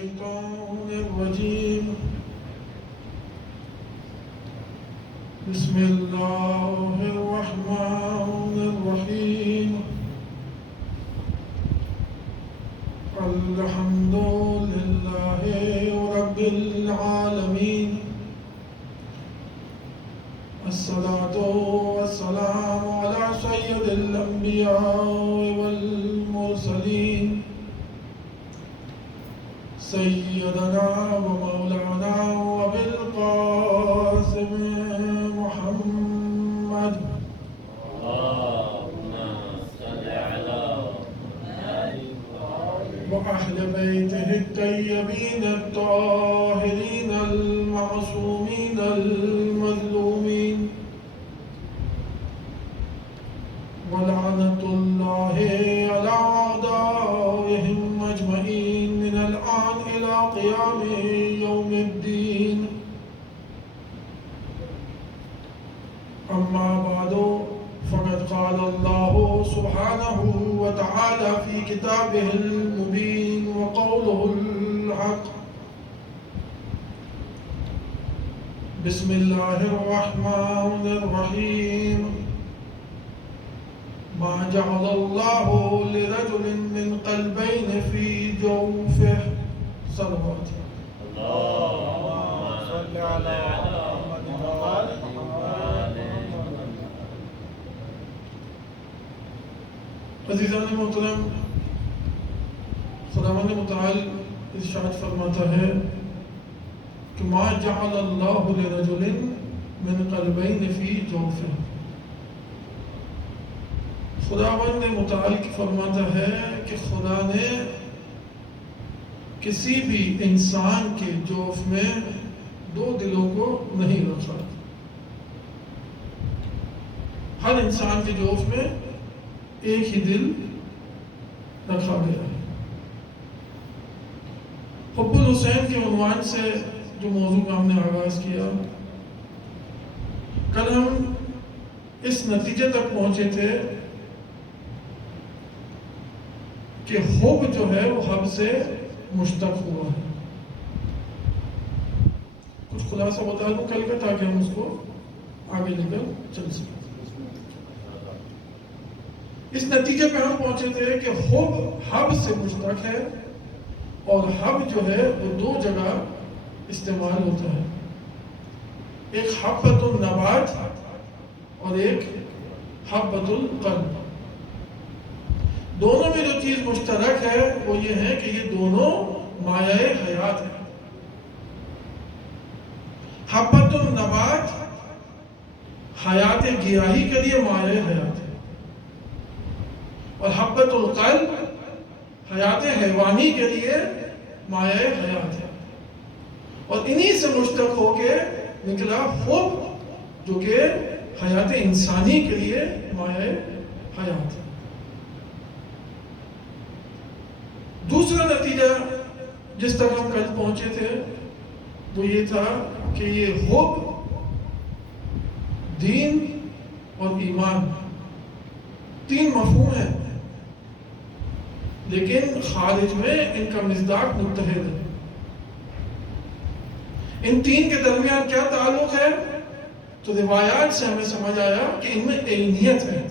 الشيطان الرجيم بسم الله الرحمن الرحيم الحمد لله رب العالمين الصلاة والسلام على سيد الأنبياء والمرسلين سيدنا ومولانا وبالقاسم محمد اللهم صل على وأهل بيته الطيبين الطاهرين المعصومين المظلومين ولعنة الله على أعدائهم أجمعين من الآن إلى قيام يوم الدين أما بعد فقد قال الله سبحانه وتعالى في كتابه المبين وقوله الحق بسم الله الرحمن الرحيم ما جعل الله لرجل من قلبين في جوفه صلوات اللهم صل على محمد وآل محمد. عزیزان محترم، خداوند متعال ارشاد فرماتا ہے کہ ما جعل اللہ لرجل من قلبین فی جوفه. خداوند متعال کی فرماتا ہے کہ خدا نے کسی بھی انسان کے جوف میں دو دلوں کو نہیں رکھا. ہر انسان کے جوف میں ایک ہی دل رکھا گیا ہے. حب الحسین کے عنوان سے جو موضوع کا ہم نے آغاز کیا، کل ہم اس نتیجے تک پہنچے تھے کہ حب جو ہے وہ حب سے مشتق ہوا ہے. کچھ خلاصہ بتا دوں کل کا تاکہ ہم اس کو آگے لے کر چل سکیں. اس نتیجے پہ ہم پہنچے تھے کہ حب حب سے مشتق ہے، اور حب جو ہے وہ دو جگہ استعمال ہوتا ہے. ایک حبۃ النبات اور ایک حبۃ القلب. دونوں میں جو چیز مشترک ہے وہ یہ ہے کہ یہ دونوں مایہ حیات ہیں. حبۃ النبات حیات گیاہی کے لیے مایہ حیات ہے، اور حبۃ القلب حیات حیوانی کے لیے مایہ حیات ہے. اور انہی سے مشتق ہو کے نکلا حب جو کہ حیات انسانی کے لیے مایہ حیات ہے. دوسرا نتیجہ جس تک ہم کل پہنچے تھے وہ یہ تھا کہ یہ حب دین اور ایمان تین مفہوم ہیں، لیکن خارج میں ان کا مصداق متحد ہے. ان تین کے درمیان کیا تعلق ہے؟ تو روایات سے ہمیں سمجھ آیا کہ ان میں عینیت ہے،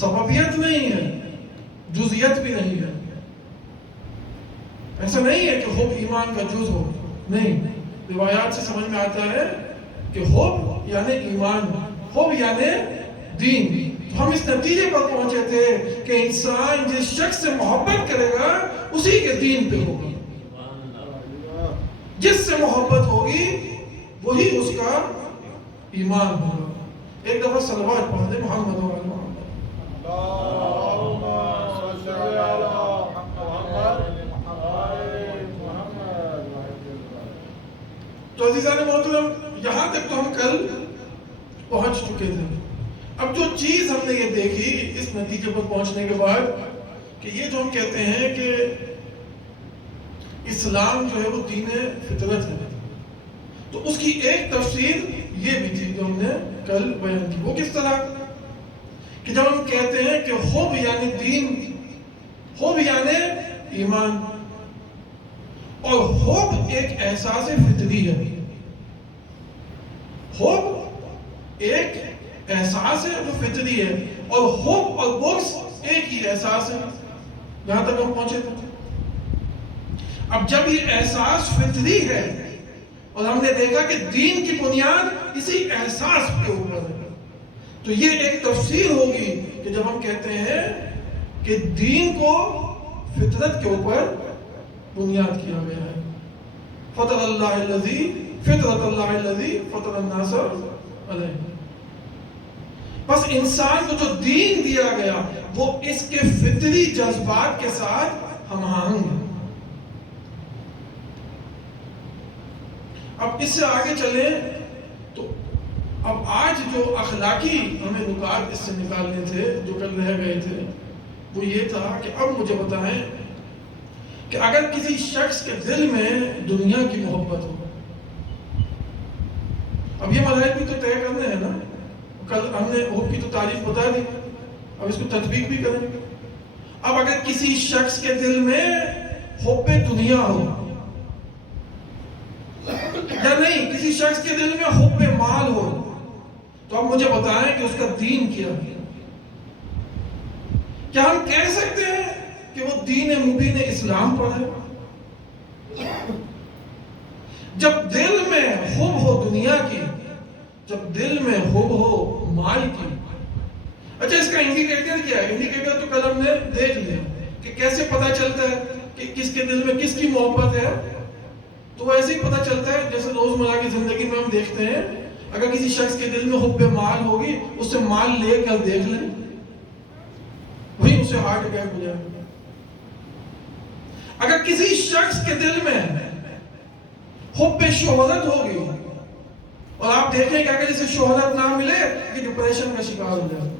سببیت نہیں ہے، جزئیت بھی نہیں ہے. ایسا نہیں ہے کہ حب ایمان کا جز ہو، نہیں. روایات سے سمجھ میں آتا ہے کہ حب یعنی ایمان، حب یعنی دین. ہم اس نتیجے پر پہنچے تھے کہ انسان جس شخص سے محبت کرے گا اسی کے دین پہ ہوگا. جس سے محبت ہوگی وہی اس کا ایمان ہوگا. ایک دفعہ صلوات پڑھ دیں محمد و آل محمد. اللهم صل على محمد وآل محمد. تو عزیزان محترم، یہاں تک تو ہم کل پہنچ چکے تھے. اب جو چیز ہم نے یہ دیکھی اس نتیجے پر پہنچنے کے بعد کہ یہ جو ہم کہتے ہیں کہ اسلام جو ہے وہ دین فطرت ہے، تو اس کی ایک تفسیر یہ بھی تھی جو ہم نے کل بیان کی. وہ کس طرح کہ جب ہم کہتے ہیں کہ حب یعنی دین، حب یعنی ایمان، اور حب ایک احساس فطری ہے. حب ایک احساس ہے جو فطری ہے، اور حب اور بغض ایک ہی احساس ہے. یہاں تک ہم پہنچے تھے. اب جب یہ احساس فطری ہے اور ہم نے دیکھا کہ دین کی بنیاد اسی احساس کے اوپر ہے، تو یہ ایک تفسیر ہوگی کہ جب ہم کہتے ہیں کہ دین کو فطرت کے اوپر بنیاد کیا گیا ہے. فطر اللہ الذی فطرت اللہ الذی فطر الناس علیہ. بس انسان کو جو دین دیا گیا وہ اس کے فطری جذبات کے ساتھ ہم آہنگ ہے. اب اس سے آگے چلیں تو اب آج جو اخلاقی ہمیں نکات اس سے نکالنے تھے جو کل رہ گئے تھے وہ یہ تھا کہ اب مجھے بتائیں کہ اگر کسی شخص کے دل میں دنیا کی محبت ہو. اب یہ مذاہب بھی تو طے کرنے ہیں نا. کل ہم نے حب کی تو تعریف بتا دی، اب اس کو تطبیق بھی کریں. اب اگر کسی شخص کے دل میں حب دنیا ہو، یا نہیں کسی شخص کے دل میں حب مال ہو، تو اب مجھے بتائیں کہ اس کا دین کیا ہے. کیا ہم کہہ سکتے ہیں کہ وہ دین مبین اسلام پر ہے؟ جب دل میں حب ہو دنیا کی، جب دل میں حب ہو مال کی. اچھا اس کا انڈیکیٹر کیا ہے؟ انڈیکیٹر تو کل ہم نے دیکھ لیا کہ کیسے پتا چلتا ہے کہ کس کے دل میں کس کی محبت ہے. تو ایسے ہی پتا چلتا ہے جیسے روزمرہ کی زندگی میں ہم دیکھتے ہیں اگر کسی شخص کے دل میں حب مال ہوگی اس سے مال لے کر دیکھ لیں وہی اسے ہارٹ اٹیک ہو جائے. اگر کسی شخص کے دل میں حب شہرت ہوگی اور آپ دیکھیں کہ اگر اسے شہرت نہ ملے یہ ڈپریشن کا شکار ہو جائے.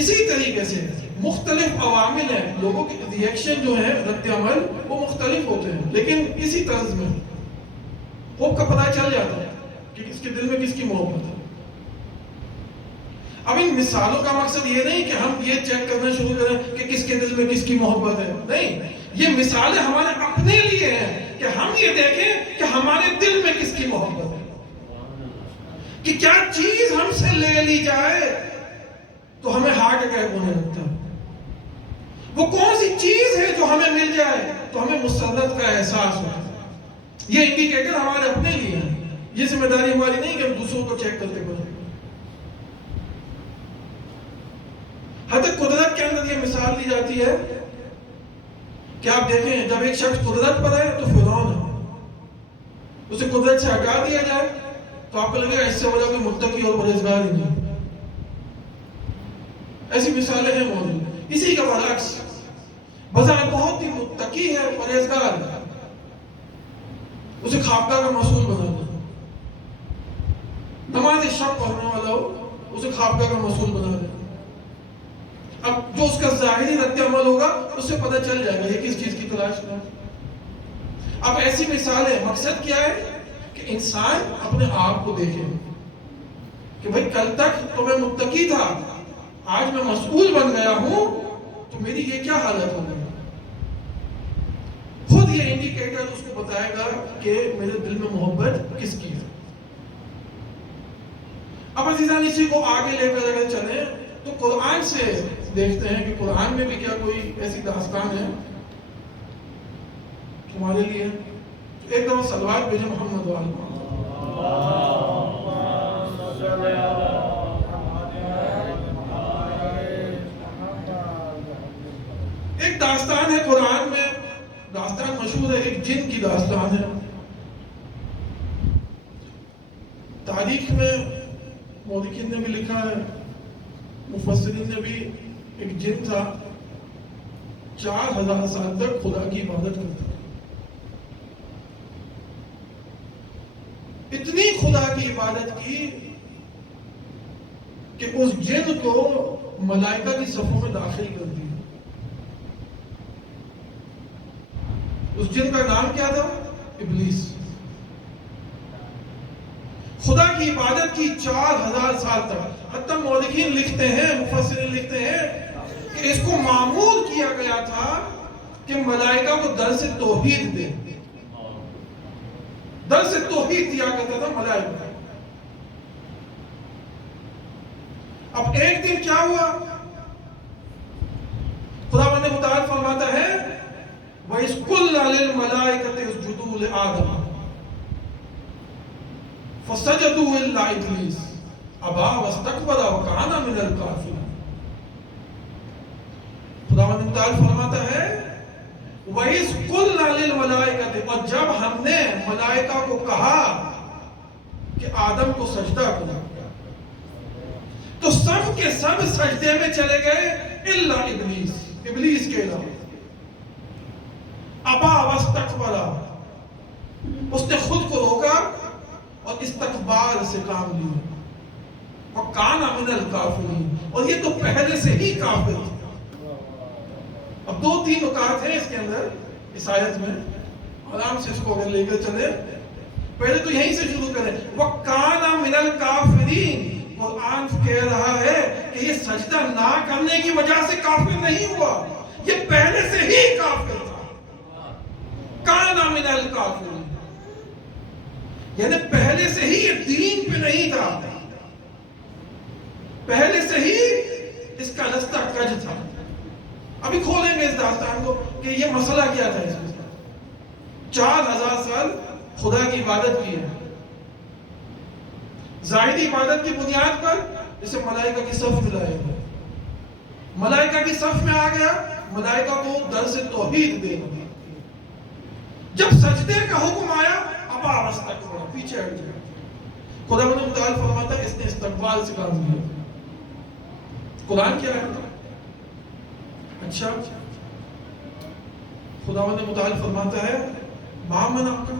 اسی طریقے سے مختلف عوامل ہیں، لوگوں کے ریئیکشن جو ہیں رد عمل وہ مختلف ہوتے ہیں، لیکن اسی طرز میں حب کا پتہ چل جاتا ہے کہ کس کے دل میں کس کی محبت ہے. اب ان مثالوں کا مقصد یہ نہیں کہ ہم یہ چیک کرنا شروع کریں کہ کس کے دل میں کس کی محبت ہے. نہیں، یہ مثالیں ہمارے اپنے لیے ہیں کہ ہم یہ دیکھیں کہ ہمارے دل میں کس کی محبت ہے، کہ کیا چیز ہم سے لے لی جائے تو ہمیں ہارٹ اٹیک ہونے لگتا ہے. وہ کون سی چیز ہے جو ہمیں مل جائے تو ہمیں مسرت کا احساس ہوتا ہے. یہ انڈیکیٹر ہمارے اپنے لیے ہیں. یہ ذمہ داری ہماری نہیں کہ ہم دوسروں کو چیک کرتے بولیں. حتی قدرت کے اندر یہ مثال دی جاتی ہے کہ آپ دیکھیں جب ایک شخص قدرت پر ہے تو فرعون ہے، اسے قدرت سے ہٹا دیا جائے تو آپ کو لگے گا اس سے وجہ کوئی متقی اور پرہیزگار ہی نہیں. ایسی مثالیں ہیں موجود. اسی کا برعکس بظاہر بہت ہی متقی ہے، پرہیزگار ہے، اسے خوابگاہ کا مسئول بنا دیا. نماز شب پڑھنے والا ہو اسے خوابگاہ کا مسئول بنا دیا. اب جو اس کا ظاہری رد عمل ہوگا اس سے پتہ چل جائے گا یہ کس چیز کی تلاش میں. اب ایسی مثالیں مقصد کیا ہے کہ انسان اپنے آپ کو دیکھے کہ بھئی کل تک تو میں متقی تھا، آج میں مسئول بن گیا ہوں تو میری یہ کیا حالت ہو گئی. خود یہ انڈیکیٹر اس کو بتائے گا کہ میرے دل میں محبت کس کی ہے. اب عزیزان اسی کو آگے لے کر اگر چلیں تو قرآن سے دیکھتے ہیں کہ قرآن میں بھی کیا کوئی ایسی داستان ہے تمہارے لیے. ایک دفعہ صلوات بھیجیں محمد والے. ایک داستان ہے قرآن میں، داستان مشہور ہے، ایک جن کی داستان ہے. تاریخ میں مورخین نے بھی لکھا ہے، مفسرین نے بھی، ایک جن تھا 4000 سال تک خدا کی عبادت کرتا. اتنی خدا کی عبادت کی کہ اس جن کو ملائکہ کی صفوں میں داخل کر دیا. اس جن کا نام کیا تھا؟ ابلیس. خدا کی عبادت کی 4000 سال تک. حتی مورخین لکھتے ہیں، مفسرین لکھتے ہیں کہ اس کو معمور کیا گیا تھا کہ ملائکہ کو درس توحید دے. درس توحید دیا کرتا تھا ملائکہ. اب ایک دن کیا ہوا؟ خداوند متعال فرماتا ہے وَإِذْ قُلْنَا لِلْمَلَائِكَةِ اسْجُدُوا لِآدَمَ فَسَجَدُوا إِلَّا إِبْلِيسَ أَبَىٰ وَاسْتَكْبَرَ وَكَانَ مِنَ الْكَافِرِينَ. خداوند متعال فرماتا ہے وَإِذْ قُلْنَا لِلْمَلَائِكَةِ، اور جب ہم نے ملائکہ کو کہا کہ آدم کو سجدہ کرو تو سب کے سب سجدے میں چلے گئے الا ابلیس، ابلیس کے علاوہ. ابا واستکبر، اس نے خود کو روکا اور استکبار سے کام لیا. وکان من الکافرین، اور یہ تو پہلے سے ہی کافر تھے. اب 2-3 نکات ہیں اس کے اندر اس آیت میں، آرام سے اس کو اگر لے کر چلے. پہلے تو یہیں سے شروع کریں. وکان من الکافرین، قرآن کہہ رہا ہے کہ یہ سجدہ نہ کرنے کی وجہ سے کافر نہیں ہوا، یہ پہلے سے ہی کافر تھا. کان من الکافرین، یعنی پہلے سے ہی یہ دین پہ نہیں تھا، پہلے سے ہی اس کا رستہ کج تھا. ابھی کھولیں گے اس داستان کو کہ یہ مسئلہ کیا تھا. اس میں 4000 سال خدا کی عبادت کی ہے، ظاہری عبادت کی بنیاد پر اسے ملائکہ کی صف میں لایا گیا. ملائکہ کی صف میں آ گیا، ملائکہ کو درس توحید دے دیا. جب سجدے کا حکم آیا ابا واستکبر، پیچھے ہٹ گیا. خداوند متعال فرماتا ہے اس نے استقبال سے کام لیا. قرآن کیا ہے؟ اچھا، خداوند متعال فرماتا ہے ما منعک،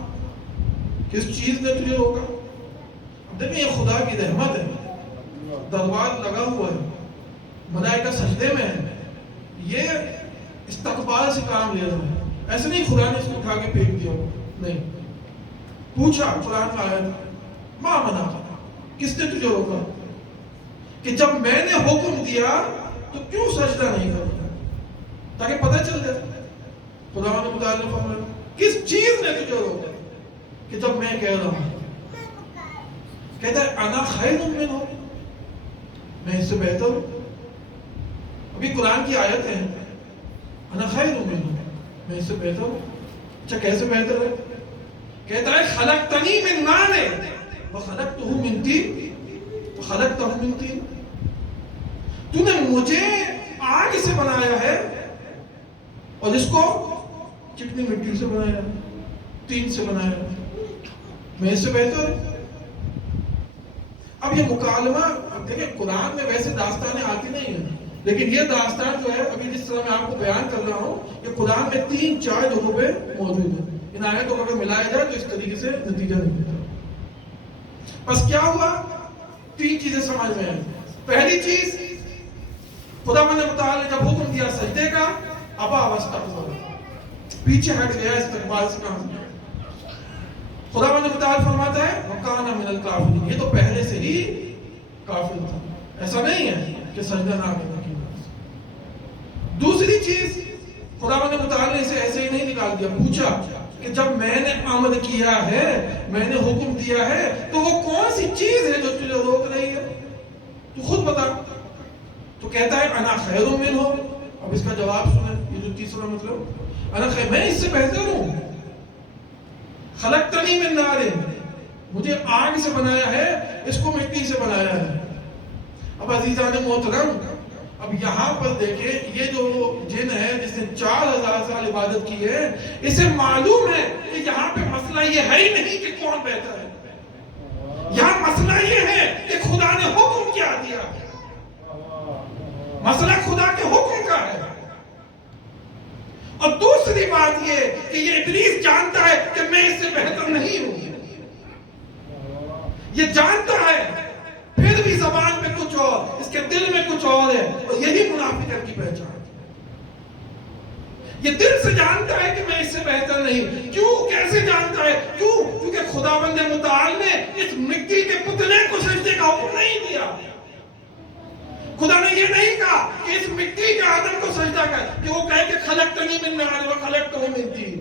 کس چیز نے تجھے روکا؟ دیکھیں یہ خدا کی رحمت ہے، دربار لگا ہوا ہے، ملائکہ سجدے میں ہے، یہ استقبال سے کام لے رہا ہے. ایسے نہیں خدا نے اس کو اٹھا کے پھینک دیا، نہیں. پوچھا قرآن کا آیت ما منعک، کس نے تجھے روکا کہ جب میں نے حکم دیا تو کیوں سجدہ نہیں کرتا، تاکہ پتہ چل جائے. خداوند متعال نے فرمایا کس چیز نے تجھے روکا کہ جب میں کہہ رہا ہوں. کہتا ہے انا خیر منہ، میں اس سے بہتر ہوں. ابھی قرآن کی آیت ہے انا خیر منہ، میں اس سے بہتر ہوں. اچھا کیسے بہتر ہے؟ کہتا ہے خلقتنی من نار وخلقتہ من طین وخلقتہ من طین، تو نے مجھے آگ سے بنایا ہے اور اس کو چکنی مٹی سے بنایا ہے، تین سے بنایا ہے، میں اس سے بہتر ہوں. اب یہ مکالمہ دیکھیں قرآن میں ویسے داستانیں آتی نہیں ہیں، لیکن یہ داستان جو ہے ابھی جس طرح میں آپ کو بیان کر رہا ہوں یہ قرآن میں 3-4 جگہوں پہ موجود ہے. ان آیتوں کو اگر ملایا جائے تو اس طریقے سے نتیجہ نکلتا. بس کیا ہوا؟ 3 چیزیں سمجھ میں آئی. پہلی چیز، خداوند متعال نے جب حکم دیا سجدے کا ابا واستکبر، پیچھے ہٹ گیا، استقبال سے کام کیا. خداوند متعال فرماتا ہے وَكَانَ مِنَ الْكَافِرِينَ، یہ تو پہلے سے ہی کافر تھا، ایسا نہیں ہے کہ سجدہ نہ کرنے کی وجہ سے. دوسری چیز، خداوند متعال نے اسے ایسے ہی نہیں نکال دیا. پوچھا کہ جب میں نے امر کیا ہے، میں نے حکم دیا ہے، تو وہ کون سی چیز ہے جو تجھے روک رہی ہے؟ تو خود بتا. تو کہتا ہے انا خیر منہ. اب اس کا جواب سنیں، یہ جو تیسرا مطلب، انا خیر، میں اس سے بہتر ہوں. خلقتنی من نار، مجھے آگ سے بنایا ہے، اس کو مٹی سے بنایا ہے. اب عزیزان محترم، اب یہاں پر دیکھیں یہ جو جن ہے جس نے 4000 سال عبادت کی ہے، اسے معلوم ہے کہ یہاں پہ مسئلہ یہ ہے ہی نہیں کہ کون بہتر ہے. یہاں مسئلہ یہ ہے کہ خدا نے حکم کیا دیا، مسئلہ خدا کے حکم کا ہے. اور دوسری بات یہ کہ یہ ابلیس جانتا ہے کہ میں اس سے بہتر نہیں ہوں، یہ جانتا ہے، پھر بھی زبان پہ کچھ اور، اس کے دل میں کچھ اور ہے. اور یہی منافقت کی پہچان ہے. یہ دل سے جانتا ہے کہ میں اس سے بہتر نہیں. کیوں؟ کیسے جانتا ہے؟ کیوں؟ کیونکہ خداوند متعال نے اس مٹی کے پتلے کو سجدے کا حکم نہیں دیا. خدا نے یہ نہیں کہا کہ اس مٹی کے آدم کو سجدہ کر، کہ وہ کہے کہ خلقتنی من من نار وخلقته من طین.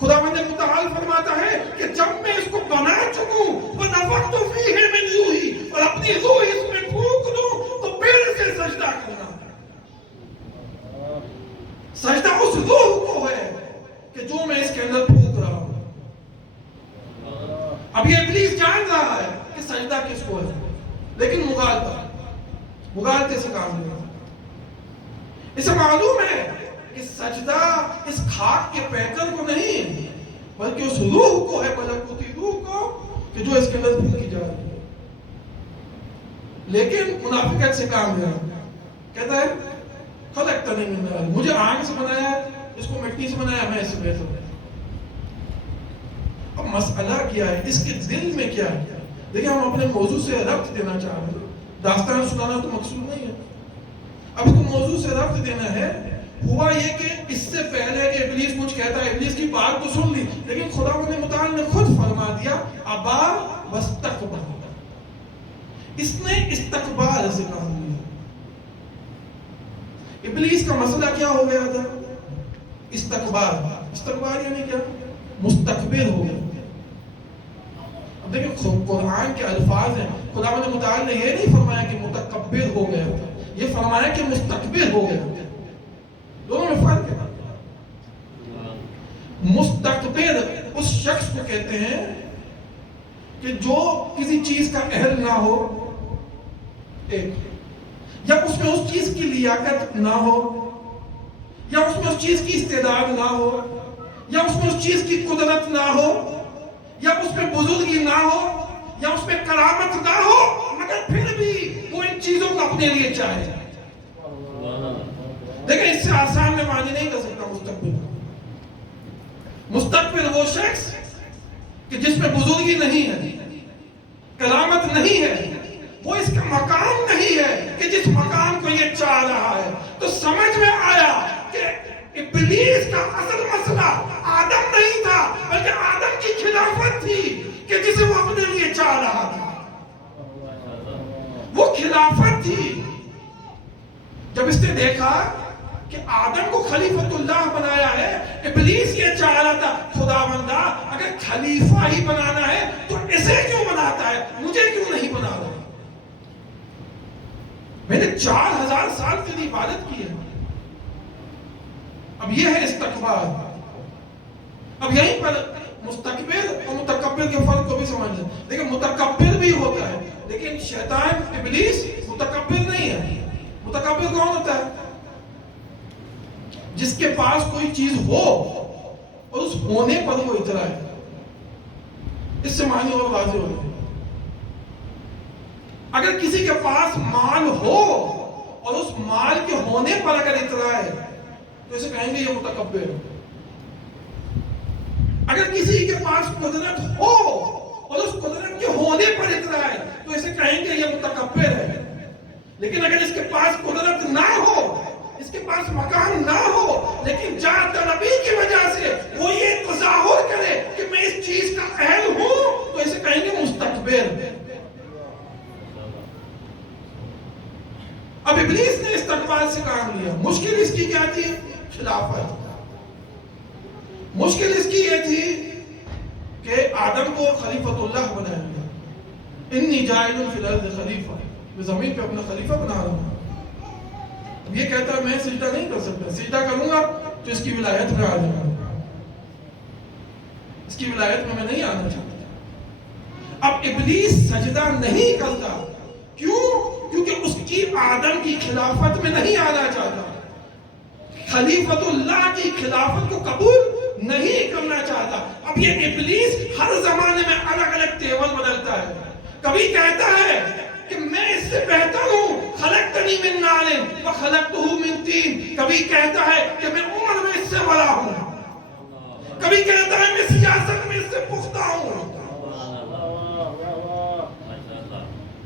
خداوند متعال فرماتا ہے کہ جب میں اس کو بنا چکوں ونفخت فیہ من روحی، اور اپنی روح اس میں پھونک دوں تو پھر سے سجدہ کرنا. سجدہ اس روح کو ہے کہ جو میں اس کے اندر پھونک رہا ہوں. اب یہ ابلیس جان رہا ہے کہ سجدہ کس کو ہے، لیکن مغالطے سے کام لے رہا. اسے معلوم ہے کہ سجدہ اس خاک کے پیکر کو نہیں بلکہ اس روح کو ہے، ملکوتی روح کو کہ جو اس کے اندر پھونکی جا رہی ہے. لیکن منافقت سے کام لے رہا. کہتا ہے خلقتنی من نار، مجھے آگ سے بنایا ہے، اس کو مٹی سے بنایا، میں اس سے بہتر ہوں. اب مسئلہ کیا ہے، اس کے دل میں کیا ہے؟ دیکھیں ہم اپنے موضوع سے ربط دینا چاہ رہے ہیں. داستان سنانا تو مقصود نہیں ہے، اب اس کو موضوع سے ربط دینا ہے. ہوا یہ کہ اس سے پہلے کہ ابلیس کچھ کہتا ہے، ابلیس کی بات تو سن لی، لیکن خداوند متعال نے خود فرما دیا ابا واستکبر. اس نے استکبار سے کام لیا. ابلیس کا مسئلہ کیا ہو گیا تھا؟ استکبار یعنی کیا؟ مستکبر ہو گیا. اب دیکھیں قرآن کے الفاظ ہیں، خداوند متعال نے یہ نہیں فرمایا کہ متکبر ہو گیا، یہ فرمایا کہ مستکبر ہو گیا. دونوں میں فرق ہے. مستکبر اس شخص کو کہتے ہیں کہ جو کسی چیز کا اہل نہ ہو، ایک یا اس میں اس چیز کی لیاقت نہ ہو، یا اس میں اس چیز کی استعداد نہ ہو، یا اس میں اس چیز کی قدرت نہ ہو، یا اس میں بزرگی نہ ہو، یا اس میں کرامت نہ ہو، مگر پھر بھی وہ ان چیزوں کو اپنے لیے چاہے. دیکھیں اس سے آسان میں معنی نہیں کر سکتا مستکبر. مستکبر وہ شخص کہ جس میں بزرگی نہیں ہے، کرامت نہیں ہے، وہ اس کا مقام نہیں ہے کہ جس مقام کو یہ چاہ رہا ہے. تو سمجھ میں آیا کہ ابلیس کا اصل مسئلہ آدم نہیں تھا بلکہ آدم کی خلافت تھی کہ جسے وہ اپنے لیے چاہ رہا تھا. وہ خلافت تھی. جب اس نے دیکھا کہ آدم کو خلیفۃ اللہ بنایا ہے، ابلیس یہ چاہ رہا تھا خداوندہ اگر خلیفہ ہی بنانا ہے تو اسے کیوں بناتا ہے، مجھے کیوں نہیں بنا رہا؟ میں نے 4000 سال کی عبادت کی ہے. اب یہ ہے استکبار. اب یہیں پر مستکبر اور متکبر کے فرق کو بھی سمجھ لیں. دیکھیں متکبر بھی ہوتا ہے لیکن شیطان ابلیس متکبر نہیں ہے. متکبر کون ہوتا ہے؟ جس کے پاس کوئی چیز ہو اور اس ہونے پر وہ اترائے. اس سے معنی اور واضح ہو گئی. اگر کسی کے پاس مال ہو اور اس مال کے ہونے پر اگر اترائے تو اسے کہیں گے یہ متکبر. اگر کسی کے پاس قدرت ہو اور اس قدرت کے ہونے پر اترائے تو اسے کہیں گے یہ متکبر ہے. لیکن اگر اس کے پاس قدرت نہ ہو، اس کے پاس مقام نہ ہو، لیکن جاہ طلبی کی وجہ سے وہ یہ تظاہر کرے کہ میں اس چیز کا اہل ہوں تو اسے کہیں گے مستکبر. اب ابلیس نے استکبار سے کام لیا. مشکل اس کی کیا تھی؟ خلافت. مشکل اس کی یہ تھی کہ آدم کو خلیفۃ اللہ بنایا گیا. انی جاعل فی الارض خلیفہ، میں زمین پہ اپنا خلیفہ بنا رہا ہوں. اب یہ کہتا ہے میں سجدہ نہیں کر سکتا، سجدہ کروں گا تو اس کی ولایت میں آ جاؤں گا. اس کی ولایت میں نہیں آنا چاہتا. اب ابلیس سجدہ نہیں کرتا. کیوں؟ کیونکہ اس کی آدم کی خلافت میں نہیں آنا چاہتا. خلیفۃ اللہ کی خلافت کو قبول نہیں کرنا چاہتا. اب یہ ابلیس ہر زمانے میں الگ الگ تیور بدلتا ہے. کبھی کہتا ہے کہ میں اس سے بہتر ہوں، خلقتنی من نار وخلقتہ من طین. کبھی کہتا ہے کہ میں عمر میں اس سے بڑا ہوں. کبھی کہتا ہے میں سیاست میں اس سے پختہ ہوں.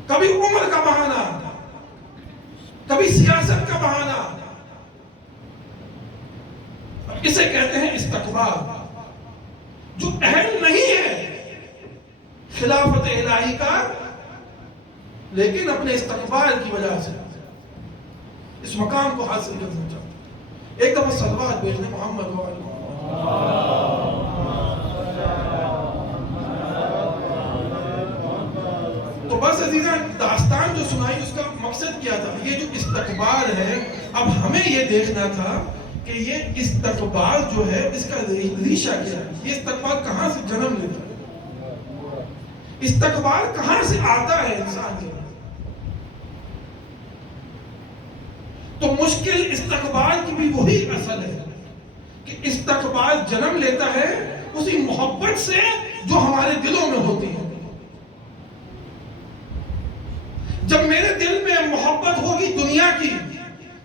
کبھی عمر کا بہانہ، کبھی سیاست کا بہانہ. اسے کہتے ہیں استکبار. جو اہل نہیں ہے خلافت الہی کا، لیکن اپنے استکبار کی وجہ سے اس مقام کو حاصل کرنا چاہتا. ایک دفعہ صلوات بھیجنے محمد و علی۔ تو بس عزیزاں، داستان جو سنائی اس کا مقصد کیا تھا؟ یہ جو استقبال ہے، اب ہمیں یہ دیکھنا تھا کہ یہ استقبال جو ہے اس کا ریشہ کیا ہے، یہ استقبال کہاں سے جنم لیتا ہے، استقبال کہاں سے آتا ہے انسان کے۔ تو مشکل استقبال کی بھی وہی اصل ہے کہ استقبال جنم لیتا ہے اسی محبت سے جو ہمارے دلوں میں ہوتی ہے۔ جب میرے دل میں محبت ہوگی دنیا کی،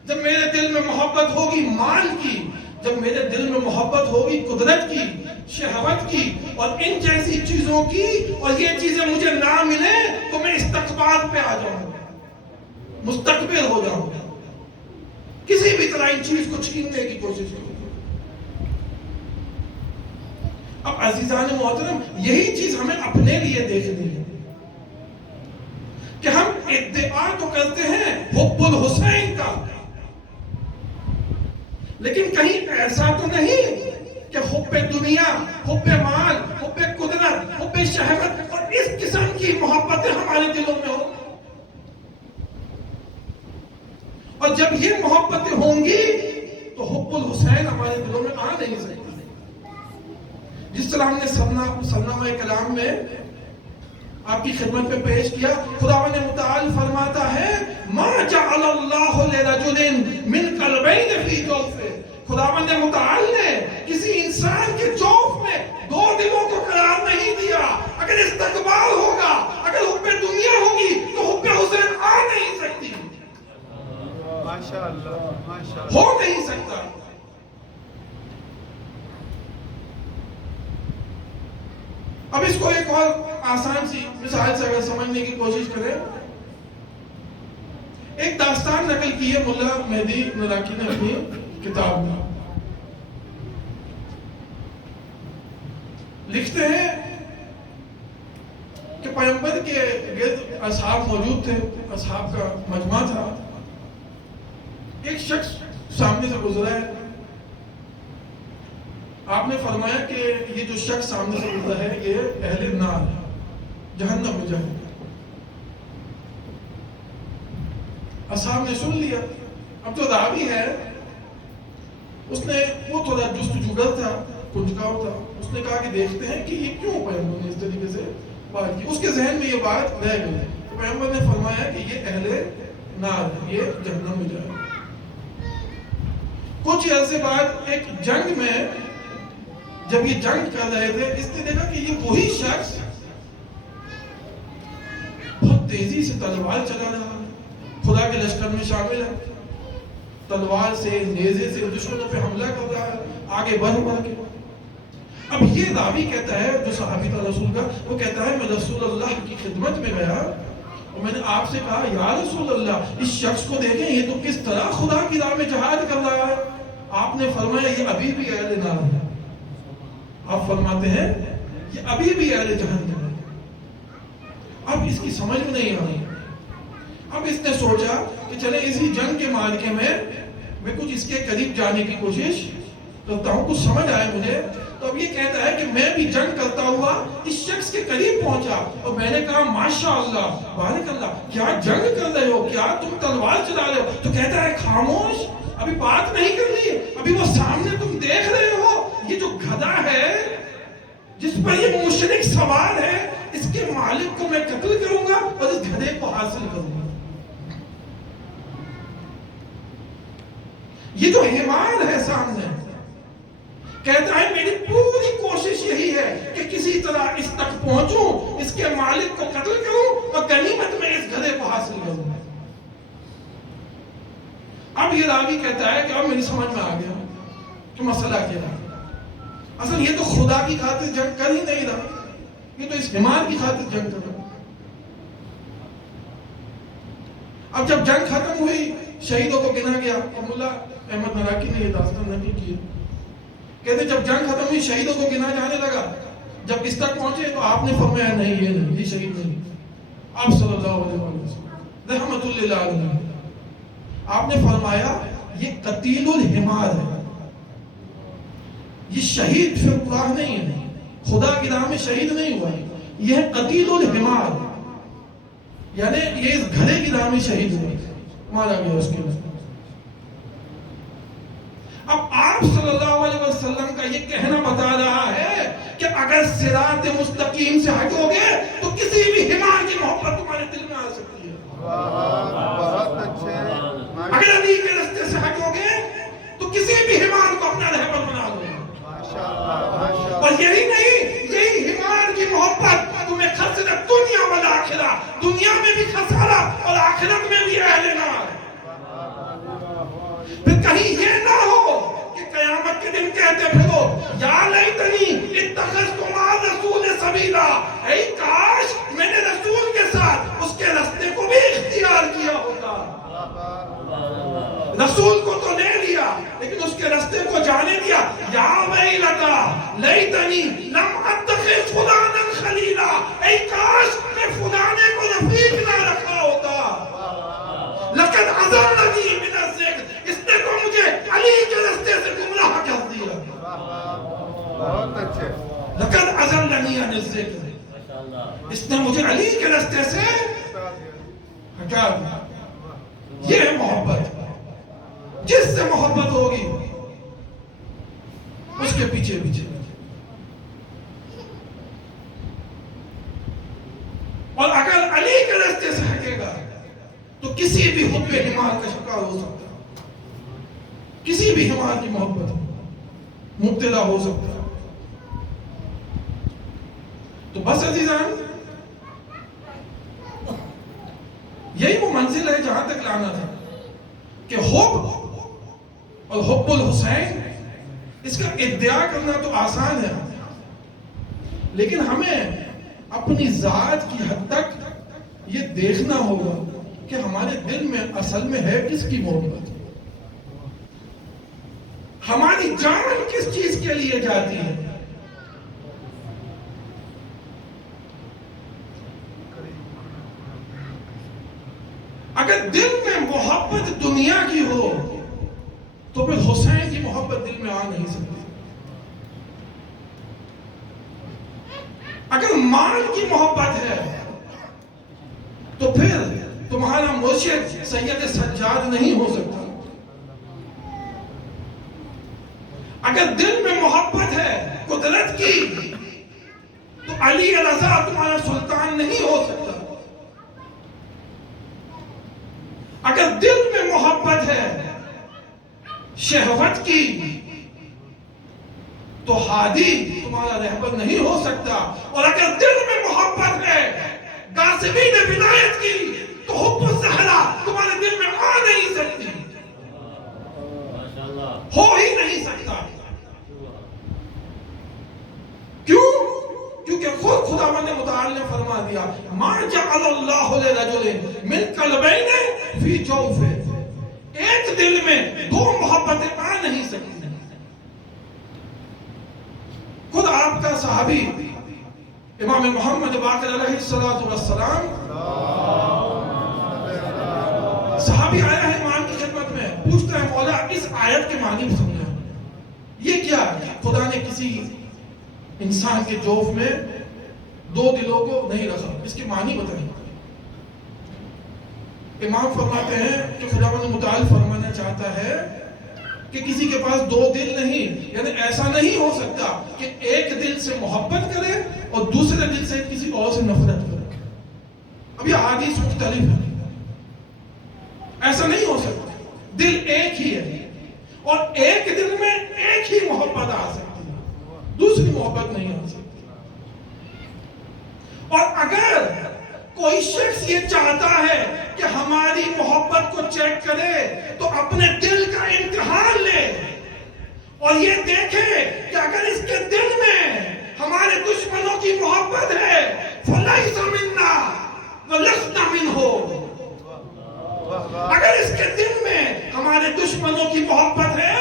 جب میرے دل میں محبت ہوگی مال کی، جب میرے دل میں محبت ہوگی قدرت کی، شہوت کی اور ان جیسی چیزوں کی، اور یہ چیزیں مجھے نہ ملے تو میں استقبال پہ آ جاؤں گا، مستقبل ہو جاؤں گا، کسی بھی طرح ان چیز کو چھیننے کی کوشش کروں گا۔ اب عزیزان محترم، یہی چیز ہمیں اپنے لیے دیکھنی ہے کہ ہم ادعا تو کرتے ہیں حب الحسین کا، لیکن کہیں ایسا تو نہیں کہ حب دنیا، حب مال، حب قدرت، حب شہوت اور اس قسم کی محبتیں ہمارے دلوں میں ہوں۔ اور جب یہ محبتیں ہوں گی تو حب الحسین ہمارے دلوں میں آ نہیں سکتی۔ جس طرح ہم نے سرنامہ کلام میں آپ کی خدمت میں پیش کیا، خداوند متعال فرماتا ہے ما جعل اللہ لرجل من قلبین فی جوفہ، خداوند متعال نے کسی انسان کے جوف میں دو دلوں کو قرار نہیں دیا۔ اگر استقبال ہوگا، اگر حب دنیا ہوگی تو حب حسین آ نہیں سکتی، ماشاءاللہ ماشاءاللہ، ہو نہیں سکتا۔ اب اس کو ایک اور آسان سی مثال سے اگر سمجھنے کی کوشش کریں، ایک داستان نقل کی ہے ملا مہدی نراکی نے اپنی کتاب میں۔ لکھتے ہیں کہ پیغمبر کے گرد اصحاب موجود تھے، اصحاب کا مجمع تھا۔ ایک شخص سامنے سے گزرا ہے، آپ نے فرمایا کہ یہ جو شخص سامنے سے گزرا ہے یہ اہل نار ہے، جہنم میں جائے گا۔ اصحاب نے سن لیا۔ اب جو راوی ہے اس نے، وہ تھوڑا جستجوگر تھا، کنجکاؤ تھا، اس نے کہا کہ دیکھتے ہیں کہ یہ کیوں پیغمبر نے اس طریقے سے بات کی۔ اس کے ذہن میں یہ بات رہ گئی۔ پیغمبر نے فرمایا کہ یہ اہل نار ہے، یہ جہنم میں جائے گا۔ کچھ عرصے بعد ایک جنگ میں جب یہ جنگ کر رہے تھے، اس نے دیکھا کہ یہ وہی شخص بہت تیزی سے تلوار چلا رہا ہے، خدا کے لشکر میں شامل ہے، تلوار سے، نیزے سے دشمنوں پہ حملہ کر رہا ہے، آگے بڑھ کے۔ اب یہ راوی کہتا ہے، جو صحابی تھا رسول کا، وہ کہتا ہے میں رسول اللہ کی خدمت میں گیا اور میں نے آپ سے کہا یا رسول اللہ، اس شخص کو دیکھیں یہ تو کس طرح خدا کی راہ میں جہاد کر رہا ہے۔ آپ نے فرمایا یہ ابھی بھی اہل نار ہے۔ آپ فرماتے ہیں یہ ابھی بھی اہل جہنم ہے۔ اب اس کی سمجھ میں نہیں آئی۔ اب اس نے سوچا کہ چلے اسی جنگ کے معرکے میں کچھ اس کے قریب جانے کی کوشش کرتا ہوں، کچھ سمجھ آئے مجھے۔ تو اب یہ کہتا ہے کہ میں بھی جنگ کرتا ہوا اس شخص کے قریب پہنچا اور میں نے کہا ماشاءاللہ، بارک اللہ، کیا جنگ کر رہے ہو، کیا تم تلوار چلا رہے ہو؟ تو کہتا ہے خاموش، ابھی بات نہیں کر لی، ابھی وہ سامنے تم دیکھ رہے ہو، یہ جو گدھا ہے جس پر یہ مشرک سوار ہے، اس کے مالک کو میں قتل کروں گا اور اس گدھے کو حاصل کروں گا۔ یہ جو حمار ہے سامنے، کہتا ہے میری پوری کوشش یہی ہے کہ کسی طرح اس تک پہنچوں، اس کے مالک کو قتل کروں اور غنیمت میں اس گدھے کو حاصل کروں۔ اب یہ راوی کہتا ہے کہ اب میری سمجھ میں آ گیا کہ مسئلہ کیا ہے۔ اصل یہ تو خدا کی خاطر جنگ کر ہی نہیں رہا، یہ تو اس حمار کی خاطر جنگ کر رہا۔ اب جب جنگ ختم ہوئی، شہیدوں کو گنا گیا، اور ملا احمد نراکی نے یہ داستان نقل کی، کہتے جب جنگ ختم ہوئی شہیدوں کو گنا جانے لگا، جب اس تک پہنچے تو آپ نے فرمایا نہیں یہ شہید نہیں، آپ صلی اللہ علیہ وسلم رحمت اللہ علیہ، آپ نے فرمایا یہ قتیل الحمار ہے، یہ شہید فی اللہ نہیں ہے، خدا کی راہ میں شہید نہیں ہوا، یہ ہے قتیل الحمار، یعنی یہ اس گھڑے کی راہ میں شہید ہوا، مارا گیا اس کے بعد۔ اب آپ صلی اللہ علیہ وسلم کا یہ کہنا بتا رہا ہے کہ اگر صراط مستقیم سے ہٹو گے تو کسی بھی حمار کی محبت تمہارے دل میں آ سکتی ہے۔ بہت اچھے، اگر علی کے راستے سے ہٹو گے تو کسی بھی حمار کو اپنا رہبر بنا دو گے۔ ماشاءاللہ، اور یہی نہیں، یہی حمار کی محبت تمہیں خسرت دنیا والآخرہ، دنیا میں بھی خسارہ اور آخرت میں بھی اہل نار۔ پھر کہیں یہ نہ ہو کہ قیامت کے دن کہتے پھرو یا لیتنی اتخذت مع الرسول سبیلا، اے کاش میں نے رسول کے ساتھ اس کے راستے کو بھی اختیار کیا ہوتا۔ رسول کو تو لے لیا لیکن اس کے راستے کو جانے دیا۔ یا ویلتا لیتنی لم اتخذ فلانا خلیلا، اے کاش میں فلانے کو رفیق نہ رکھا ہوتا۔ لقد اضلنی من الذکر، اس نے تو مجھے علی کے راستے سے گمراہ کر دیا۔ بہت اچھے، لقد اضلنی عن الذکر، اس نے مجھے علی کے راستے سے ہٹا دیا۔ یہ ہے محبت، جس سے محبت ہوگی اس کے پیچھے پیچھے، اور اگر علی کے راستے سے ہٹے گا تو کسی بھی حب حمار کا شکار ہو سکتا ہے، کسی بھی حمار کی محبت مبتلا ہو سکتا ہے۔ تو بس عزیزان، یہی وہ منزل ہے جہاں تک لانا تھا کہ حب اور حب الحسین، اس کا ادعا کرنا تو آسان ہے، لیکن ہمیں اپنی ذات کی حد تک یہ دیکھنا ہوگا کہ ہمارے دل میں اصل میں ہے کس کی محبت، ہماری جان کس چیز کے لیے جاتی ہے۔ اگر دل میں محبت دنیا کی ہو تو پھر حسین کی محبت دل میں آ نہیں سکتی۔ اگر مال کی محبت ہے تو پھر تمہارا مرشد سید سجاد نہیں ہو سکتا۔ اگر دل میں محبت ہے قدرت کی تو علی رضا تمہارا سلطان نہیں ہو سکتا۔ اگر دل میں محبت ہے شہوت کی تو ہادی تمہارا رہبر نہیں ہو سکتا، اور اگر دل میں محبت ہے غاصبین ولایت کی تو حب الزہرا تمہارے دل میں آ نہیں سکتی، ہو ہی نہیں سکتا۔ کیوں؟ کیونکہ خود خداوند متعال نے فرما دیا ما جعل اللہ لرجل من قلبین فی جوفہ، ایک دل میں دو محبتیں آ نہیں سکتی۔ خود آپ کا صحابی امام محمد باقر علیہ السلام، صحابی آیا ہے امام کی خدمت میں، پوچھتا ہے مولا اس آیت کے معنی سمجھا، یہ کیا ہے؟ خدا نے کسی انسان کے جوف میں دو دلوں کو نہیں رکھا، اس کے معنی بتائیں۔ امام فرماتے ہیں کہ خداوند متعال فرمانا چاہتا ہے کہ کسی کے پاس دو دل نہیں، یعنی ایسا نہیں ہو سکتا کہ ایک دل سے محبت کرے اور دوسرے دل سے کسی اور سے نفرت کرے۔ اب یہ حدیث مختلف ہے، ایسا نہیں ہو سکتا، دل ایک ہی ہے اور ایک دل میں ایک ہی محبت آ سکتی ہے، دوسری محبت نہیں آ سکتی۔ اور اگر کوئی شخص یہ چاہتا ہے کہ ہماری محبت کو چیک کرے تو اپنے دل کا امتحان لے اور یہ دیکھے کہ اگر اس کے دل میں ہمارے دشمنوں کی محبت ہے فَلَيْسَ مِنَّا وَلَسْنَا مِنْهُ، اگر اس کے دل میں ہمارے دشمنوں کی محبت ہے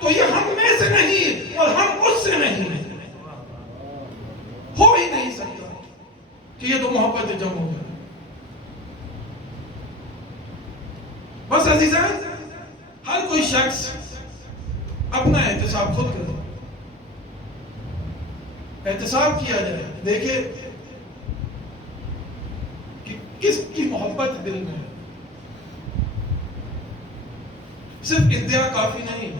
تو یہ ہم میں سے نہیں اور ہم اس سے نہیں، ہو ہی نہیں سکتا کہ یہ دو محبت جمع ہو گئے۔ بس عزیزان، ہر کوئی احتساب کیا جائے، دیکھے کہ کس کی محبت دل میں ہے۔ صرف ادعا کافی نہیں،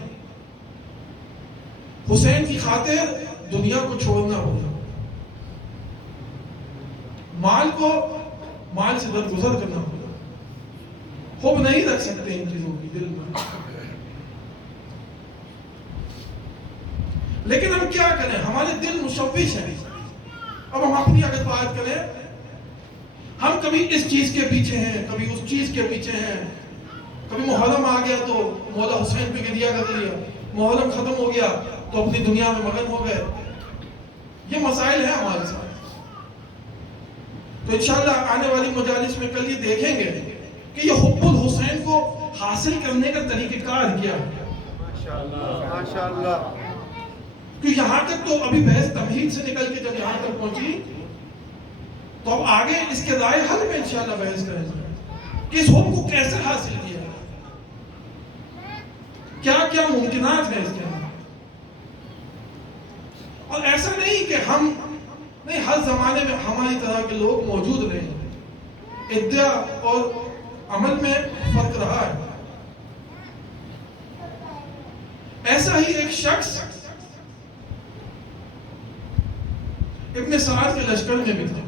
حسین کی خاطر دنیا کو چھوڑنا ہوگا، مال سے درگزر کرنا ہوگا، خوب نہیں رکھ سکتے ان چیزوں کی دل میں۔ لیکن ہم کیا کریں، ہمارے دل مشوش ہیں۔ اب ہم اپنی اگر بات کریں، ہم کبھی اس چیز کے پیچھے ہیں، کبھی اس چیز کے پیچھے ہیں۔ کبھی محرم آ گیا تو مولا حسین پہ گریا کر لیا، محرم ختم ہو گیا تو اپنی دنیا میں مگن ہو گئے۔ یہ مسائل ہیں ہمارے ساتھ۔ تو انشاءاللہ آنے والی مجالس میں کل یہ دیکھیں گے کہ یہ حب الحسین کو حاصل کرنے کا طریقہ کار کیا ہے۔ ماشاءاللہ۔ کہ یہاں تک تو ابھی بحث تمہید سے نکل کے جب یہاں تک پہنچی تو اب آگے اس کے رائے حل میں انشاءاللہ بحث کریں گے کہ اس حب کو کیسے حاصل کیا، کیا کیا ممکنات ہیں اس کے اندر۔ اور ایسا نہیں کہ ہم نہیں، ہر زمانے میں ہماری طرح کے لوگ موجود رہے ہیں، ادعا اور عمل میں فرق رہا ہے۔ ایسا ہی ایک شخص ابن سعد کے لشکر میں بھی تھا،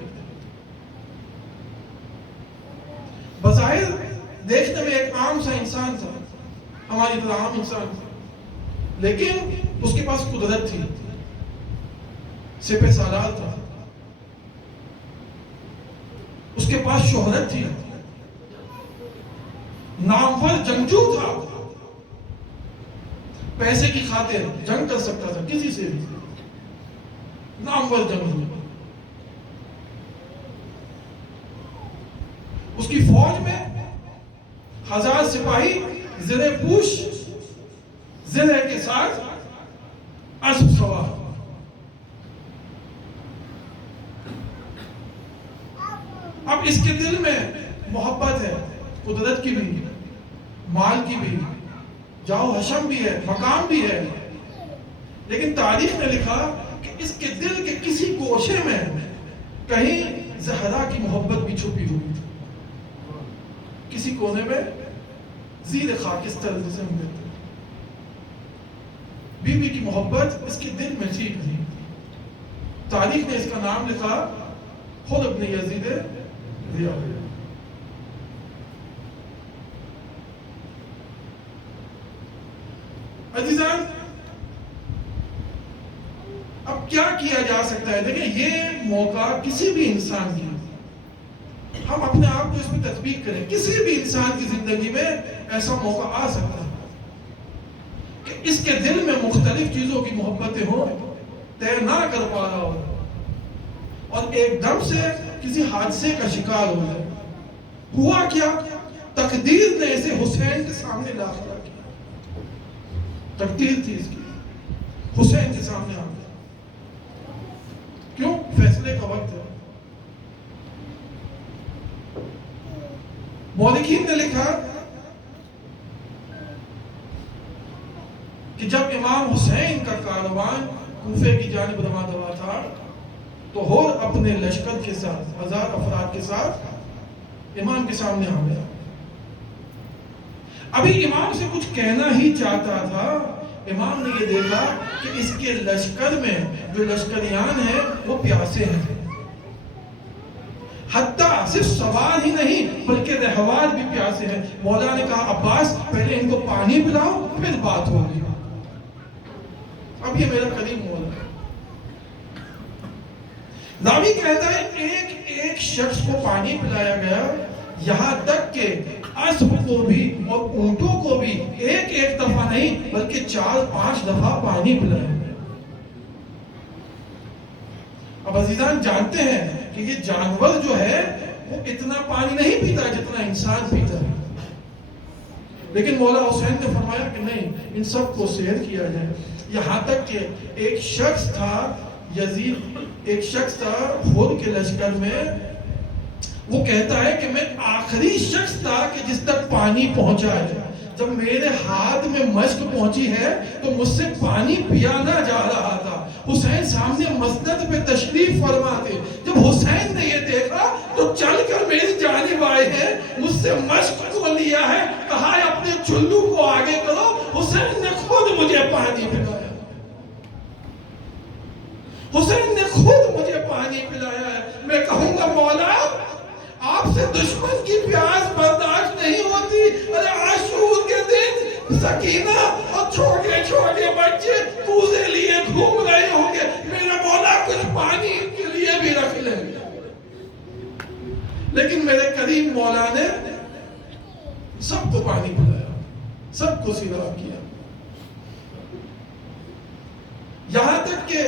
بظاہر دیکھنے میں ایک عام سا انسان تھا، ہماری طرح عام انسان تھا، لیکن اس کے پاس قدرت تھی، سپہ سالار تھا، اس کے پاس شہرت تھی، نامور جنگجو تھا، پیسے کی خاطر جنگ کر سکتا تھا کسی سے بھی، نامور جنگجو۔ اس کی فوج میں 1000 سپاہی زرے پوش، زرے کے ساتھ اسب سوار۔ اب اس کے دل میں محبت ہے، قدرت کی بھی، مال کی بھی، جاؤ حشم بھی ہے، مقام بھی ہے، لیکن تاریخ نے لکھا کہ اس کے دل کے کسی گوشے میں کہیں زہرا کی محبت بھی چھپی ہوئی تھی، کسی کونے میں زیر خاکستر جسے ہم کہتے ہیں، بی بی کی محبت اس کے دل میں تھی۔ تاریخ نے اس کا نام لکھا خود ابن یزید ضیاء۔ عزیزان، اب کیا کیا جا سکتا ہے؟ دیکھیں، یہ موقع کسی بھی انسان کی، ہم اپنے آپ کو اس میں تطبیق کریں، کسی بھی انسان کی زندگی میں ایسا موقع آ سکتا ہے کہ اس کے دل میں مختلف چیزوں کی محبتیں ہوں، طے نہ کر پا رہا ہو، اور ایک دم سے کسی حادثے کا شکار ہو جائے۔ ہوا کیا؟ تقدیر نے اسے حسین کے سامنے لا کھڑا کیا، تقدیر تھی اس کی، حسین کے سامنے آ گیا۔ کیوں؟ فیصلے کا وقت ہے۔ مورخین نے لکھا کہ جب امام حسین کا کاروان کوفے کی جانب رواں ہوا تھا تو ہور اپنے لشکر کے ساتھ 1000 افراد کے ساتھ امام کے سامنے آ گیا۔ ابھی امام سے کچھ کہنا ہی چاہتا تھا، امام نے یہ دیکھا کہ اس کے لشکر میں جو لشکریان ہیں وہ پیاسے ہیں، حتیٰ صرف سوار ہی نہیں بلکہ رہوار بھی پیاسے ہیں۔ مولا نے کہا عباس پہلے ان کو پانی پلاؤ پھر بات ہوگی۔ اب یہ میرا قریب مولا ہے۔ راوی کہتا ہے ایک ایک شخص کو پانی پلایا گیا، یہاں تک کہ اسب کو بھی اور اونٹوں کو بھی ایک ایک دفعہ نہیں بلکہ 4-5 دفعہ پانی پلایا گیا۔ اب عزیزان جانتے ہیں کہ یہ جانور جو ہے وہ اتنا پانی نہیں پیتا جتنا انسان پیتا ہے، لیکن مولا حسین نے فرمایا کہ نہیں، ان سب کو سیر کیا جائے۔ یہاں تک کہ ایک شخص تھا یزید، ایک شخص تھا خود کے لشکر میں، وہ کہتا ہے کہ میں آخری شخص تھا کہ جس تک پانی پہنچا ہے، جب میرے ہاتھ میں مشک پہنچی ہے تو مجھ سے پانی پیا نہ جا رہا تھا۔ حسین سامنے مسند پہ تشریف فرماتے. جب حسین نے یہ دیکھا تو چل کر میری جانب آئے ہیں, مجھ سے مشق کو لیا ہے, کہا ہے اپنے چلو کو آگے کرو. حسین نے خود مجھے پانی پلایا, حسین نے خود مجھے پانی پلایا ہے. میں کہوں گا مولا آپ سے دشمن کی پیاس برداشت نہیں ہوتی. ارے عاشور کے دن سکینہ اور چھوٹے چھوٹے بچے کوزے لیے گھوم رہے ہوں گے, میرا مولا کچھ پانی ان کے لیے بھی رکھ لیں. لیکن میرے کریم مولا نے سب کو پانی پلایا, سب کو سیراب کیا. یہاں تک کہ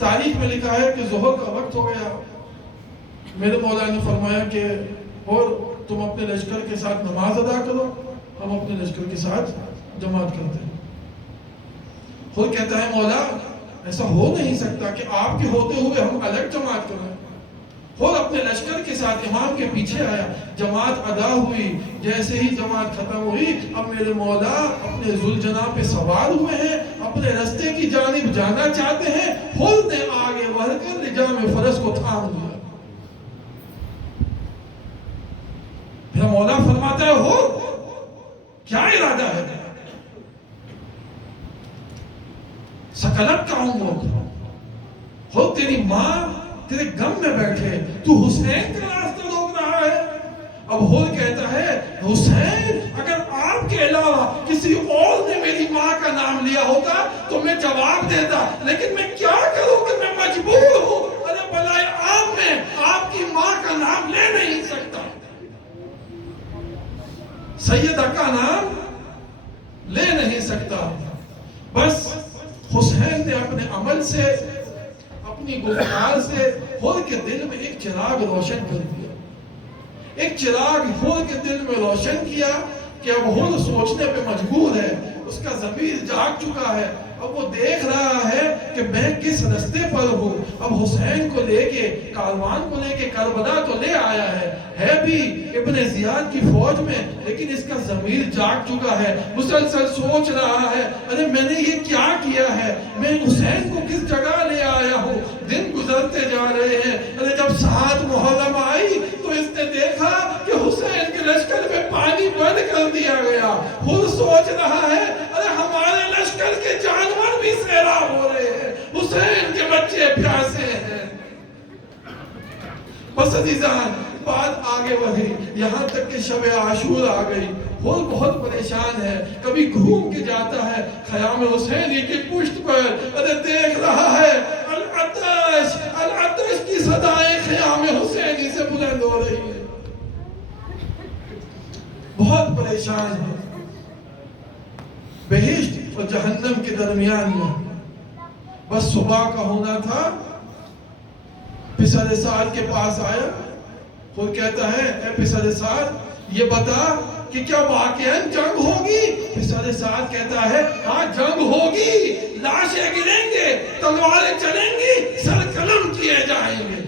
تاریخ میں لکھا ہے کہ ظہر کا وقت ہو گیا, میرے مولا نے فرمایا کہ اور تم اپنے لشکر کے ساتھ نماز ادا کرو, ہم اپنے لشکر کے ساتھ جماعت کرتے ہیں. خود کہتا ہے مولا ایسا ہو نہیں سکتا کہ آپ کے ہوتے ہوئے ہم الگ جماعت کریں. خود اپنے لشکر کے ساتھ امام کے پیچھے آیا, جماعت ادا ہوئی. جیسے ہی جماعت ختم ہوئی, اب میرے مولا اپنے ذوالجناح پہ سوار ہوئے ہیں, اپنے رستے کی جانب جانا چاہتے ہیں. خود نے آگے بڑھ کر لجام فرس کو تھام دیا. میرا مولا فرماتا ہے ہو کیا ارادہ ہے؟ سکلت کا ہوں وہ ہو, تیری ماں تیرے غم میں بیٹھے, تو حسین کا راستہ روک رہا ہے. اب ہو کہتا ہے حسین اگر آپ کے علاوہ کسی اور نے میری ماں کا نام لیا ہوتا تو میں جواب دیتا, لیکن میں کیا کروں کہ میں مجبور ہوں. ارے بلائے عام میں آپ کی ماں کا نام لے نہیں سکتا, سیدہ کا نام لے نہیں سکتا. بس حسین نے اپنے عمل سے, اپنی گفتار سے خود کے دل میں ایک چراغ روشن کر دیا. ایک چراغ خود کے دل میں روشن کیا کہ اب خود سوچنے پہ مجبور ہے, اس کا ضمیر جاگ چکا ہے. اب وہ دیکھ رہا ہے کہ میں کس رستے پر ہوں. اب حسین کو لے کے, کاروان کو لے کے کربلا تو لے آیا ہے بھی ابن زیاد کی فوج میں, لیکن اس کا ضمیر جاگ چکا ہے. مسلسل سوچ رہا ہے ارے میں نے یہ کیا کیا ہے, میں حسین کو کس جگہ لے آیا ہوں. دن گزرتے جا رہے ہیں. ارے جب 7 محرم آئی تو اس نے دیکھا کہ حسین کے لشکر میں پانی بند کر دیا گیا. خود سوچ رہا ہے ارے ہمارے لشکر کے جانور بھی سیراب ہو رہے ہیں, حسین کے بچے پیاسے ہیں. بس عزیزان بات آگے بڑھی, یہاں تک کہ شب عاشور آ گئی. خود بہت پریشان ہے, کبھی گھوم کے جاتا ہے خیام حسینی کی پشت پر. ارے دیکھ رہا ہے العطش العطش کی صدائیں خیام حسینی سے بلند ہو رہی ہیں. بہت پریشان ہے. بہشت اور جہنم کے درمیان میں بس صبح کا ہونا تھا. پسر سعد کے پاس آیا, خود کہتا ہے اے پسر سعد یہ بتا کہ کیا واقعاً جنگ ہوگی؟ پسر سعد کہتا ہے ہاں جنگ ہوگی, لاشیں گریں گے, تلواریں چلیں گی, سر قلم کیے جائیں گے.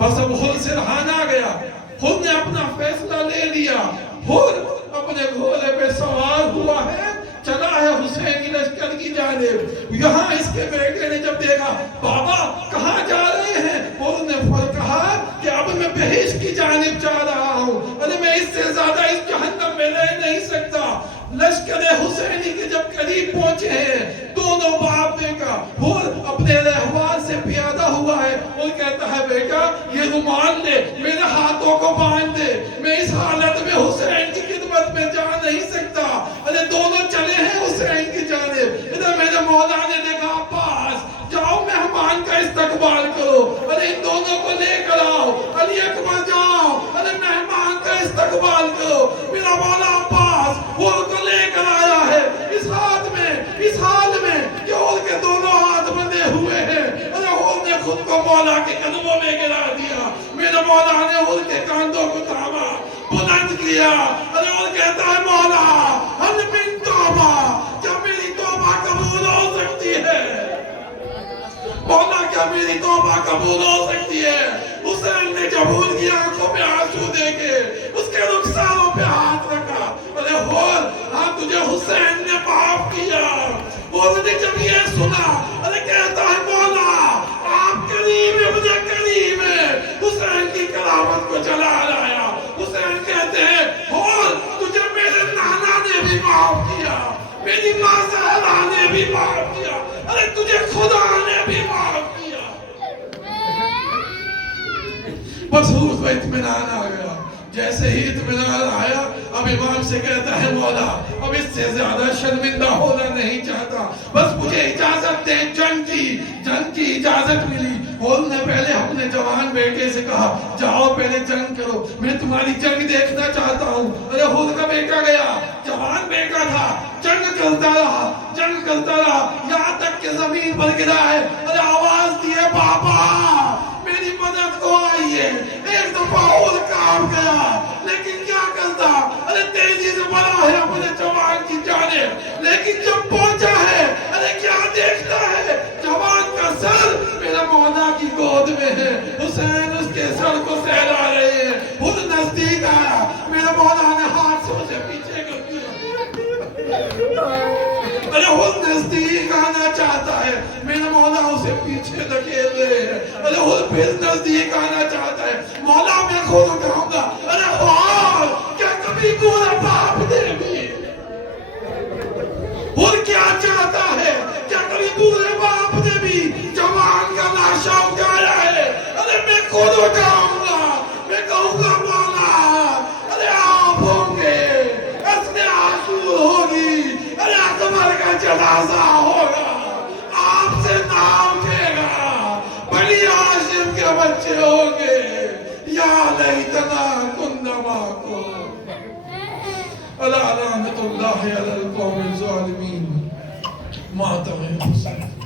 بس اب خود سے رہانا گیا, خود نے اپنا فیصلہ لے لیا. خود اپنے گھوڑے پہ سوار ہوا ہے, چلا ہے حسین کی لشکر کی جانب. یہاں اس کے بیٹے نے جب دیکھا بابا کہاں جا رہے ہیں, خود نے کہا کہ اب میں بہشت کی جانب جا رہا ہوں. ارے میں اس سے زیادہ اس جہنم میں رہ نہیں سکتا. لشکر حسینی کے جب قریب پہنچے ہیں, دونوں باپ بیٹا خود اپنے رہوار سے پیادہ ہوا ہے. وہ کہتا ہے بیٹا یہ رومال لے, میرے ہاتھوں کو باندھ دے, میں اس حالت میں حسین کی خدمت میں جا نہیں سکتا. ارے دونوں چلے ہیں حسین کی جانب. ادھر میرے مولا نے دیکھا عباس جاؤ مہمان کا استقبال کرو, ارے ان دونوں کو لے کر آؤ. علی اکبر جاؤ, ارے مہمان کا استقبال کرو. میرا مولا عباس وہ کو لے کر آیا ہے اس ہاتھ میں, اس حال میں کہ اور کے دونوں ہاتھ بندے ہوئے ہیں. ارے وہ نے خود کو مولا کے قدموں میں گرا دیا. میرے مولا نے ان کے کاندھوں کو تھاما, بلند کیا. ارے اور کہتا ہے مولا ہل من توبہ, کیا میری توبہ قبول ہو سکتی ہے؟ مولا کیا میری توبہ قبول ہو سکتی ہے؟ حسین نے قبول کیا, آنکھوں میں آنسو دے کے اس کے رخساروں پہ ہاتھ رکھا. ارے ہاں تجھے حسین نے معاف کیا. اور نے جب یہ سنا ارے کہتا میری ماں زہرا نے بھی معاف کیا، ارے تجھے خدا نے بھی معاف کیا۔ بس حور کو اطمینان آ گیا۔ جیسے ہی اطمینان آیا اب امام سے کہتا ہے مولا اب اس سے زیادہ شرمندہ ہونا نہیں چاہتا، بس مجھے اجازت دیں جنگ کی اجازت ملی۔ حور نے پہلے اپنے جوان بیٹے سے کہا جاؤ پہلے جنگ کرو، میں تمہاری جنگ دیکھنا چاہتا ہوں۔ ارے حور کا بیٹا گیا، جوان بیٹا تھا، جنگ کرتا رہا یہاں تک کہ زمین پر گرا ہے۔ ارے آواز دیے بابا میری مدد کو آئیے۔ ایک دفعہ حور کام گیا لیکن کیا کرتا، ارے تیزی سے بڑھا ہے اپنے جوان کی جانب، لیکن جب پہنچا ہے ارے کیا دیکھتا ہے، جوان کا سر میرا مولا کی گود میں ہے، حسین اس کے سر کو سہلا رہے ہیں۔ حور نزدیک آیا، میرا مولا نے ہاتھ سے اسے پیچھے کر دیا۔ ارے حور نزدیک آنا چاہتا ہے، میرا مولا اسے پیچھے دھکیل رہے ہیں۔ ارے حور پھر نزدیک آنا چاہتا ہے، مولا میں خود اٹھاؤں گا۔ ارے حور کیا کبھی پورا باپ نے بھی، حور کیا چاہتا ہے، کیا کبھی پورے باپ نے بھی جوان کا لاشا اٹھایا ہے؟ ارے میں خود اٹھاؤں گا، میں کہوں گا مولا ارے آپ ہوں گے، اس نے عاشور ہوگی، ارے اکبر کا جنازہ ہوگا، آپ سے نام اٹھے گا، بنی ہاشم کے بچے ہوں گے، یا لیتنا کننا معکم۔ الا لعنت اللہ علی القوم الظالمین۔ ماتم حسین۔